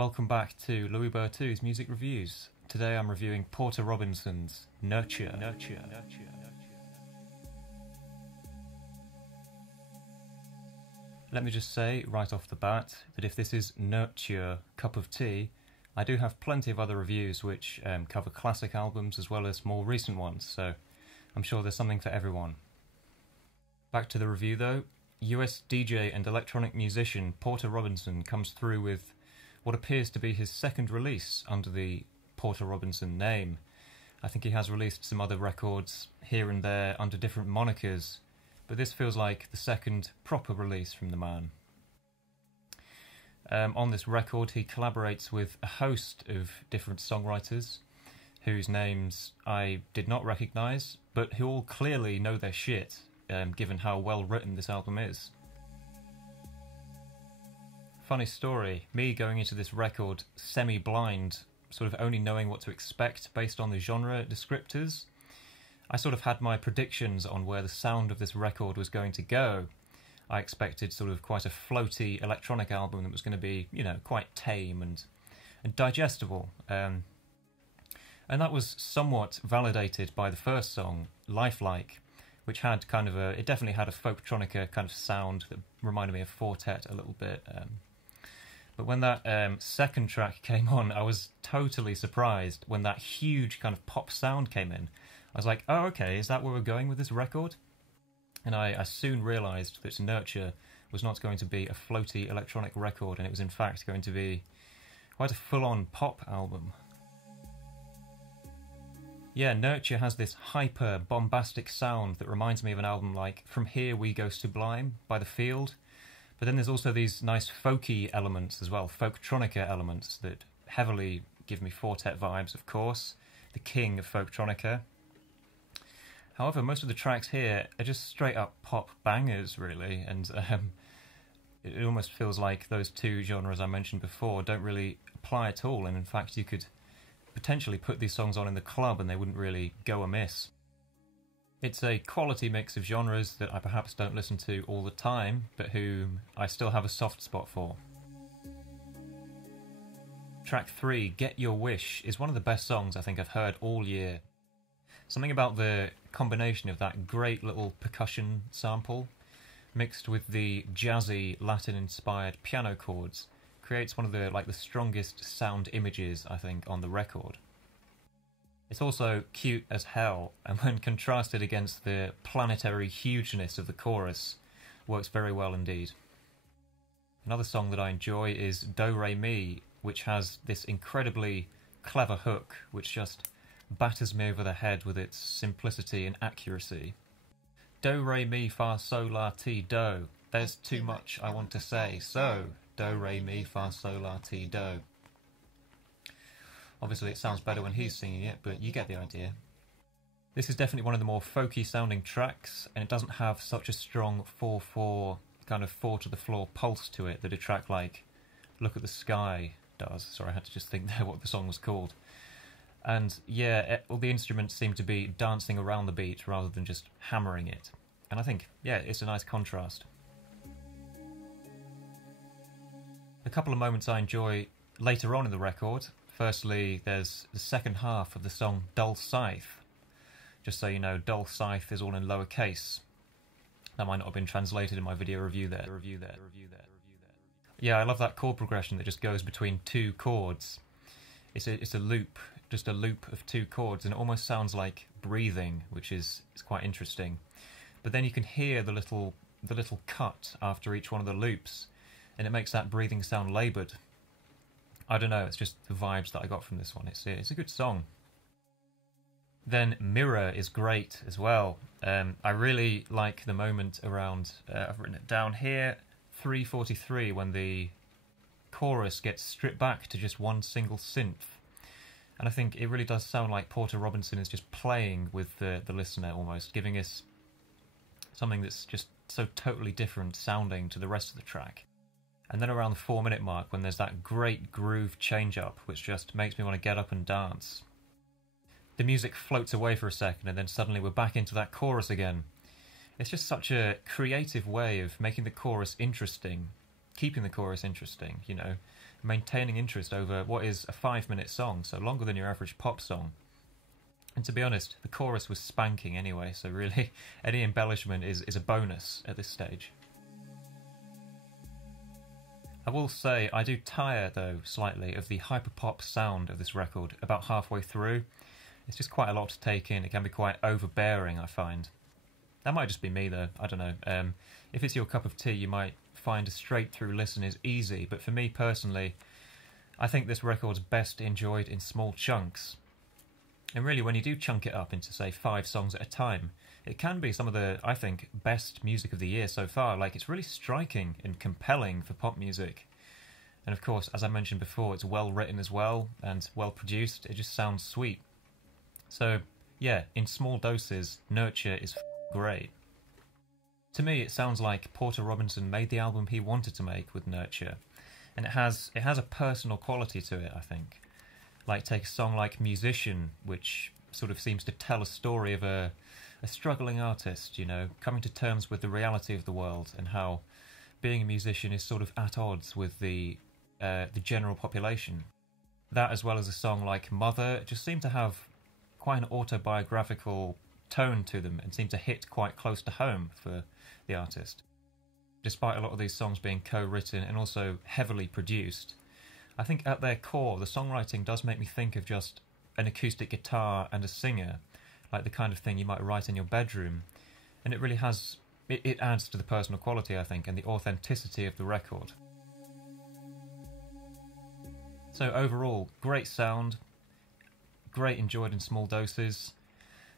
Welcome back to Louis Bertou's Music Reviews. Today I'm reviewing Porter Robinson's Nurture. Let me just say right off the bat that if this is Nurture cup of tea, I do have plenty of other reviews which cover classic albums as well as more recent ones, so I'm sure there's something for everyone. Back to the review though. US DJ and electronic musician Porter Robinson comes through with what appears to be his second release under the Porter Robinson name. I think he has released some other records here and there under different monikers, but this feels like the second proper release from the man. On this record he collaborates with a host of different songwriters whose names I did not recognise, but who all clearly know their shit, given how well written this album is. Funny story, me going into this record semi-blind, sort of only knowing what to expect based on the genre descriptors. I sort of had my predictions on where the sound of this record was going to go. I expected sort of quite a floaty electronic album that was going to be, you know, quite tame and digestible. And that was somewhat validated by the first song, Lifelike, which had kind of it definitely had a Folktronica kind of sound that reminded me of Fortet a little bit. But when that second track came on, I was totally surprised when that huge kind of pop sound came in. I was like, oh, okay, is that where we're going with this record? And I soon realised that Nurture was not going to be a floaty electronic record, and it was in fact going to be quite a full-on pop album. Yeah, Nurture has this hyper, bombastic sound that reminds me of an album like From Here We Go Sublime by The Field. But then there's also these nice folky elements as well, Folktronica elements that heavily give me Fortet vibes, of course, the king of Folktronica. However, most of the tracks here are just straight up pop bangers, really, and it almost feels like those two genres I mentioned before don't really apply at all, and in fact you could potentially put these songs on in the club and they wouldn't really go amiss. It's a quality mix of genres that I perhaps don't listen to all the time, but whom I still have a soft spot for. Track 3, Get Your Wish, is one of the best songs I think I've heard all year. Something about the combination of that great little percussion sample mixed with the jazzy Latin-inspired piano chords creates one of the strongest sound images I think on the record. It's also cute as hell, and when contrasted against the planetary hugeness of the chorus, works very well indeed. Another song that I enjoy is Do Re Mi, which has this incredibly clever hook which just batters me over the head with its simplicity and accuracy. Do re mi fa sol la ti do. There's too much I want to say, so do re mi fa sol la ti do. Obviously it sounds better when he's singing it, but you get the idea. This is definitely one of the more folky sounding tracks, and it doesn't have such a strong 4/4 kind of 4 to the floor pulse to it that a track like Look at the Sky does. Sorry, I had to just think there what the song was called. And yeah, all the instruments seem to be dancing around the beat rather than just hammering it. And I think, yeah, it's a nice contrast. A couple of moments I enjoy later on in the record. Firstly, there's the second half of the song Dull Scythe. Just so you know, Dull Scythe is all in lowercase. That might not have been translated in my video review there. Yeah, I love that chord progression that just goes between two chords. It's a loop, just a loop of two chords, and it almost sounds like breathing, which is quite interesting. But then you can hear the little cut after each one of the loops, and it makes that breathing sound laboured. I don't know, it's just the vibes that I got from this one. It's a good song. Then Mirror is great as well. I really like the moment around, I've written it down here, 3:43, when the chorus gets stripped back to just one single synth. And I think it really does sound like Porter Robinson is just playing with the listener almost, giving us something that's just so totally different sounding to the rest of the track. And then around the 4-minute mark, when there's that great groove change-up, which just makes me want to get up and dance. The music floats away for a second, and then suddenly we're back into that chorus again. It's just such a creative way of making the chorus interesting, keeping the chorus interesting, you know, maintaining interest over what is a 5-minute song, so longer than your average pop song. And to be honest, the chorus was spanking anyway, so really any embellishment is a bonus at this stage. I will say I do tire, though, slightly of the hyperpop sound of this record about halfway through. It's just quite a lot to take in. It can be quite overbearing, I find. That might just be me, though. I don't know. If it's your cup of tea, you might find a straight-through listen is easy, but for me personally, I think this record's best enjoyed in small chunks. And really, when you do chunk it up into, say, 5 songs at a time, it can be some of the, I think, best music of the year so far. Like, it's really striking and compelling for pop music. And of course, as I mentioned before, it's well written as well, and well produced. It just sounds sweet. So, yeah, in small doses, Nurture is great. To me, it sounds like Porter Robinson made the album he wanted to make with Nurture. And it has a personal quality to it, I think. Like, take a song like Musician, which sort of seems to tell a story of a struggling artist, you know, coming to terms with the reality of the world and how being a musician is sort of at odds with the general population. That, as well as a song like Mother, just seem to have quite an autobiographical tone to them and seem to hit quite close to home for the artist. Despite a lot of these songs being co-written and also heavily produced, I think at their core, the songwriting does make me think of just an acoustic guitar and a singer, like the kind of thing you might write in your bedroom. And it really has, it adds to the personal quality, I think, and the authenticity of the record. So overall, great sound, great enjoyed in small doses,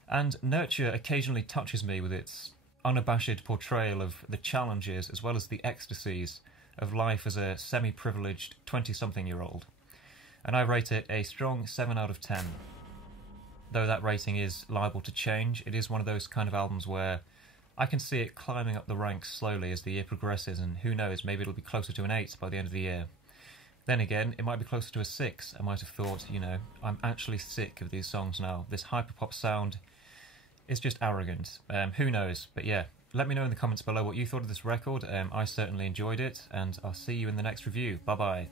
and Nurture occasionally touches me with its unabashed portrayal of the challenges as well as the ecstasies of life as a semi-privileged 20-something-year-old. And I rate it a strong 7 out of 10. Though that rating is liable to change, it is one of those kind of albums where I can see it climbing up the ranks slowly as the year progresses, and who knows, maybe it'll be closer to an 8 by the end of the year. Then again, it might be closer to a 6. I might have thought, you know, I'm actually sick of these songs now. This hyperpop sound is just arrogant. Who knows? But yeah, let me know in the comments below what you thought of this record. I certainly enjoyed it, and I'll see you in the next review. Bye-bye.